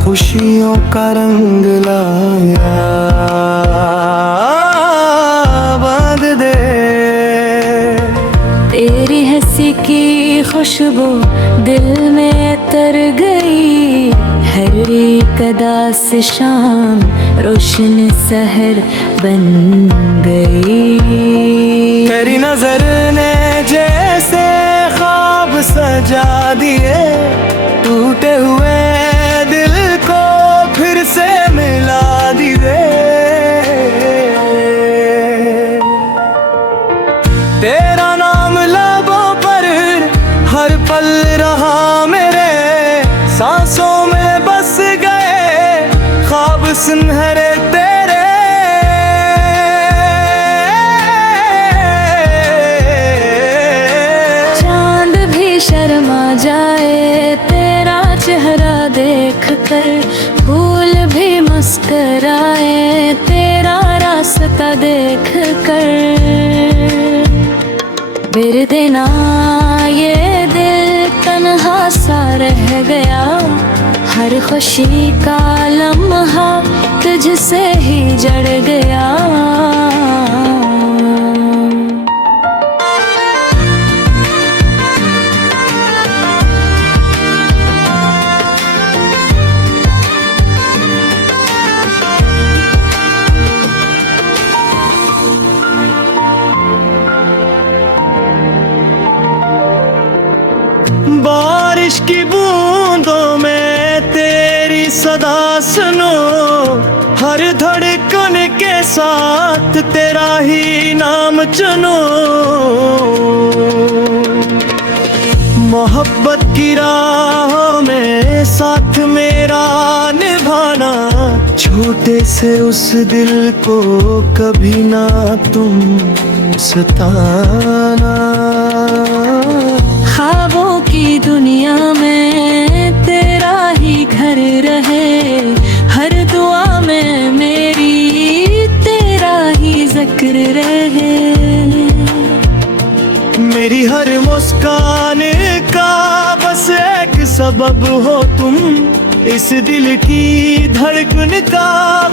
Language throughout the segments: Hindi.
खुशियों का रंग लाया। बांध दे तेरी हंसी की खुशबू दिल में तर गई, हर एक अदा से शाम रोशन सहर बन गई। तेरी नजर ने जैसे ख्वाब सजा दिए, टूटे हुए दिल को फिर से मिला दिए। तेरा नाम लबों पर हर पल रहा मेरे, सांसों में बस गए ख्वाब सुनहरे तेरे। चांद भी शर्मा जाए तेरा चेहरा देख कर, फूल भी मुस्कराए तेरा रास्ता देख कर। मेरे देना ये दिल तन्हा सा रह गया, हर खुशी का लम्हा तुझसे ही जड़ गया। बारिश की बूंदों में तेरी सदा सुनो, हर धड़कन के साथ तेरा ही नाम चुनो। मोहब्बत की राहों में साथ मेरा निभाना, छोटे से उस दिल को कभी ना तुम सताना। ख्वाबों की दुनिया में तेरा ही घर रहे, हर दुआ में मेरी तेरा ही जिक्र रहे। मेरी हर मुस्कान का बस एक सबब हो तुम, इस दिल की धड़कन का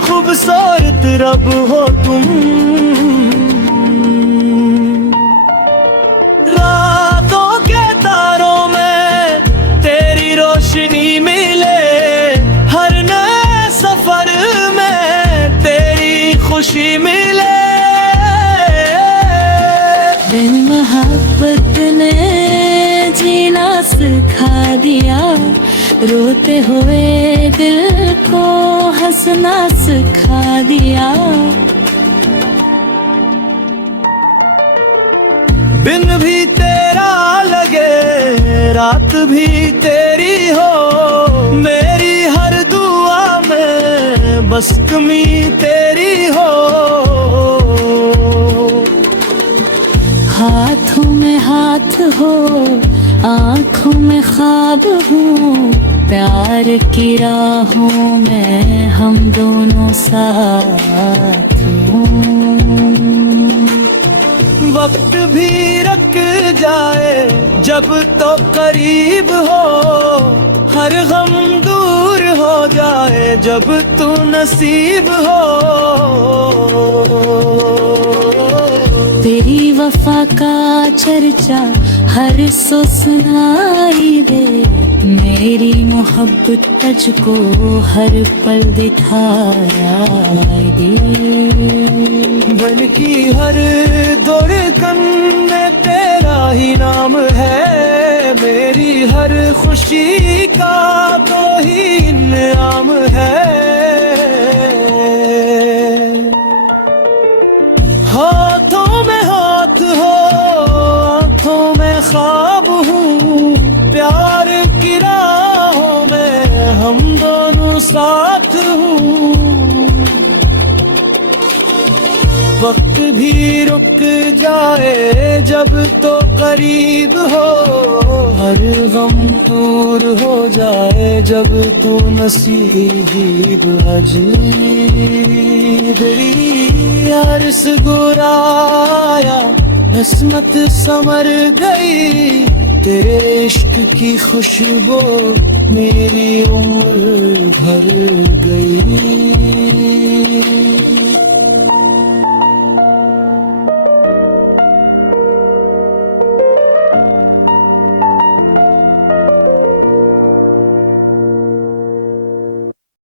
खूबसूरत रब हो तुम। रातों के तारों में तेरी रोशनी मिले, हर नए सफर में तेरी खुशी मिले। बिन मोहब्बत ने जीना सिखा दिया, रोते हुए दिल को हंसना सिखा दिया। दिन भी तेरा लगे रात भी तेरी हो, मेरी हर दुआ में बस कमी तेरी हो। हाथों में हाथ हो आँखों में ख्वाब हूँ, प्यार की राहों में हम दोनों साथ हूँ। वक्त भी रुक जाए जब तो करीब हो, हर गम दूर हो जाए जब तू नसीब हो। तेरी वफा का चर्चा हर सो सुनाई दे, मेरी मोहब्बत तुझको हर पल दिखाया दे। बन की हर धड़कन में तेरा ही नाम है, मेरी हर खुशी का तो ही इनाम है। हाथों में हाथ हो आँखों में ख्वाब हूँ, प्यार की राहों में हम दोनों साथ हूँ। वक्त भी रुक जाए जब तो करीब हो, हर गम दूर हो जाए जब तू नसीब अजीब। अर्ज़ गुराया किस्मत संवर गई, तेरे इश्क की खुशबू मेरी उम्र भर गई।